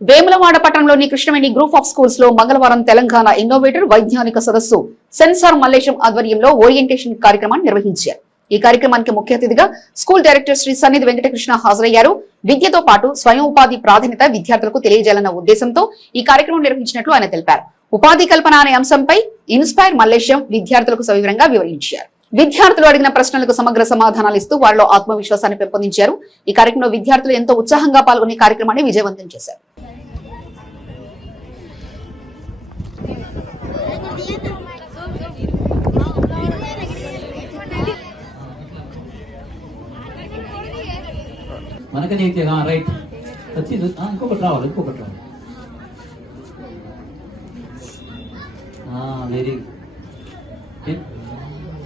వేములవాడ పట్టణంలోని Krishnaveni group of స్కూల్స్లో మంగళవారం తెలంగాణ ఇన్నోవేటర్ వైజ్ఞానిక సదస్సు సెన్సార్ మల్లేశం ఆధ్వర్యంలో ఓరియంటేషన్ కార్యక్రమాన్ని నిర్వహించారు. ఈ కార్యక్రమానికి ముఖ్య అతిథిగా స్కూల్ డైరెక్టర్ శ్రీ సన్నిధి వెంకటకృష్ణ హాజరయ్యారు. విద్యతో పాటు స్వయం ఉపాధి ప్రాధాన్యత విద్యార్థులకు తెలియజేయాలన్న ఉద్దేశంతో ఈ కార్యక్రమం నిర్వహించినట్లు ఆయన తెలిపారు. ఉపాధి కల్పన అనే అంశంపై ఇన్స్పైర్ మల్లేశం విద్యార్థులకు సవివరంగా వివరించారు. విద్యార్థులు అడిగిన ప్రశ్నలకు సమగ్ర సమాధానాలు ఇస్తూ వారిలో ఆత్మవిశ్వాసాన్ని పెంపొందించారు. ఈ కార్యక్రమంలో విద్యార్థులు ఎంతో ఉత్సాహంగా పాల్గొని కార్యక్రమాన్ని విజయవంతం చేశారు. మనకనే అయితే రైట్. వచ్చింది ఇంకొకటి రావాలి ఇంకొకటి రావాలి. వెరీ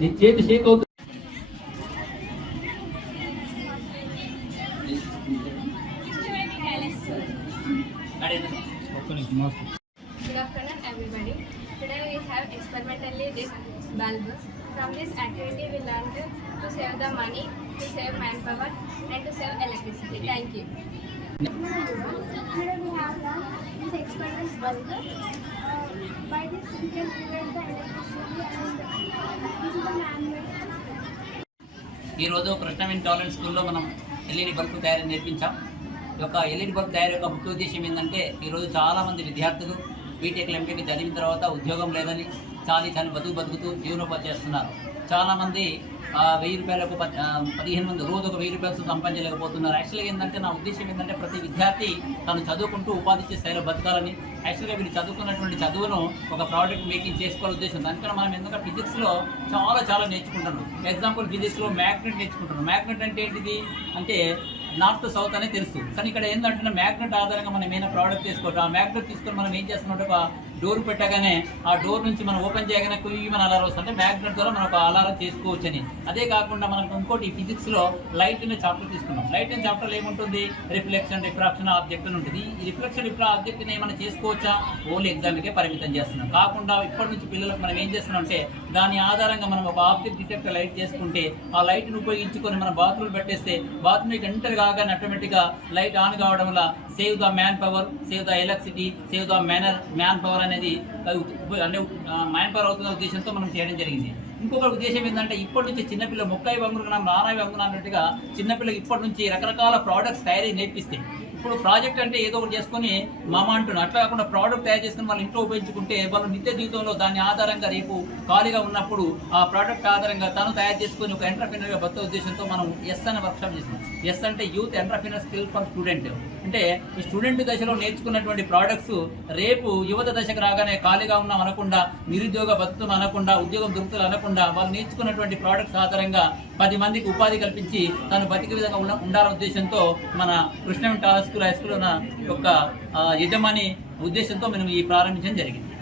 నీ చేతి షేక్ అవుతుంది. Afternoon, everybody. Today we have experimentally this bulb. From this activity, we learned to save the money, to save manpower, and to save electricity. Thank you. Today we have learned this experiment bulb. Uh, by this we can prevent the electricity and this is a man-made ఈరోజు Krishnaveni talent స్కూల్లో మనం LED bulb తయారీ నేర్పించాం ఈ యొక్క LED bulb తయారీ యొక్క ముఖ్య ఉద్దేశం ఏంటంటే ఈరోజు చాలామంది విద్యార్థులు బీటెక్ ఎంటెక్ చదివిన తర్వాత ఉద్యోగం లేదని చాలి చాలి బతుకు బతుకుతూ జీవనోపాధి చేస్తున్నారు. చాలామంది వెయ్యి రూపాయలకు పదిహేను మంది రోజు ఒక వెయ్యి రూపాయలు సంపాదించలేకపోతున్నారు. యాక్చువల్గా ఏంటంటే నా ఉద్దేశం ఏంటంటే ప్రతి విద్యార్థి తను చదువుకుంటూ ఉపాధి ఇచ్చే స్థాయిలో బతకాలని యాక్చువల్గా వీళ్ళు చదువుకున్నటువంటి చదువును ఒక ప్రోడక్ట్ మేకింగ్ చేసుకోవాలి ఉద్దేశం. దానికన్నా మనం ఎందుకంటే ఫిజిక్స్లో చాలా చాలా నేర్చుకుంటున్నాం. ఎగ్జాంపుల్ ఫిజిక్స్లో మ్యాగ్నెట్ నేర్చుకుంటున్నాం. మ్యాగ్నెట్ అంటే ఏంటిది? అంటే నార్త్ సౌత్ అనేది తెలుసు. కానీ ఇక్కడ ఏంటంటే మ్యాగ్నెట్ ఆధారంగా మనం ఏమైనా ప్రోడక్ట్ తీసుకోవచ్చు ఆ మ్యాగ్నెట్ తీసుకొని మనం ఏం చేస్తున్నాం ఒక డోర్ పెట్టగానే ఆ డోర్ నుంచి మనం ఓపెన్ చేయగానే కుయ్యి మన అలారం వస్తుంటే మ్యాగ్నెట్ ద్వారా మనం ఒక అలారం చేసుకోవచ్చు అని అదే కాకుండా మనం ఇంకోటి ఫిజిక్స్లో లైట్ అనే చాప్టర్ తీసుకున్నాం. లైట్ అనే చాప్టర్ ఏముంటుంది? రిఫ్లెక్షన్ రిఫ్రాక్షన్ ఆబ్జెక్ట్ అని ఉంటుంది. ఈ రిఫ్లెక్షన్ రిఫ్రా ఆబ్జెక్ట్ ఏమైనా చేసుకోవచ్చా? ఓన్లీ ఎగ్జామ్కే పరిమితం చేస్తున్నాం. కాకుండా ఇప్పటి నుంచి పిల్లలకు మనం ఏం చేస్తున్నాం అంటే దాని ఆధారంగా మనం ఒక ఆబ్జెక్ట్ డిటెక్టర్ లైట్ చేసుకుంటే ఆ లైట్ను ఉపయోగించుకొని మనం బాత్రూమ్ పెట్టేస్తే బాత్రూమ్ ఎంటర్ కాగానే ఆటోమేటిక్గా లైట్ ఆన్ కావడం వల్ల save the man power save the electricity save the manner man power అనేది అంటే మ్యాన్ పవర్ అవుతున్న ఉద్దేశంతో మనం చేయడం జరిగింది. ఇంకొక ఉద్దేశం ఏంటంటే ఇప్పటి నుంచి చిన్నపిల్ల మొక్కై వంగున నారాయి వంగున అన్నట్టుగా చిన్నపిల్లకి ఇప్పటి నుంచి రకరకాల ప్రోడక్ట్స్ తయారీ నేర్పిస్తే ఇప్పుడు ప్రాజెక్ట్ అంటే ఏదో ఒకటి చేసుకొని మామ అంటున్నాడు అట్లా కాకుండా ప్రోడక్ట్ తయారు చేసుకుని వాళ్ళు ఇంట్లో ఉపయోగించుకుంటే వాళ్ళు నిత్య జీవితంలో దాని ఆధారంగా రేపు ఖాళీగా ఉన్నప్పుడు ఆ ప్రోడక్ట్ ఆధారంగా తను తయారు చేసుకుని ఒక ఎంటర్ప్రీనర్గా భర్త ఉద్దేశంతో మనం ఎస్ అనే వర్క్షాప్ చేసాం ఎస్ అంటే youth entrepreneur skill for student అంటే ఈ స్టూడెంట్ దశలో నేర్చుకున్నటువంటి ప్రోడక్ట్స్ రేపు యువత దశకు రాగానే ఖాళీగా ఉన్నాం అనకుండా నిరుద్యోగ బతుకుతున్నాం అనకుండా ఉద్యోగం దొరుకుతుంది అనకుండా వాళ్ళు నేర్చుకున్నటువంటి ప్రోడక్ట్స్ ఆధారంగా పది మందికి ఉపాధి కల్పించి తను బతికే విధంగా ఉండాలనే ఉద్దేశంతో మన కృష్ణ టాల స్కూల్ హై స్కూల్ ఉన్న యొక్క ఆ, యజమాని ఉద్దేశంతో మనం ఈ ప్రారంభించడం జరిగింది.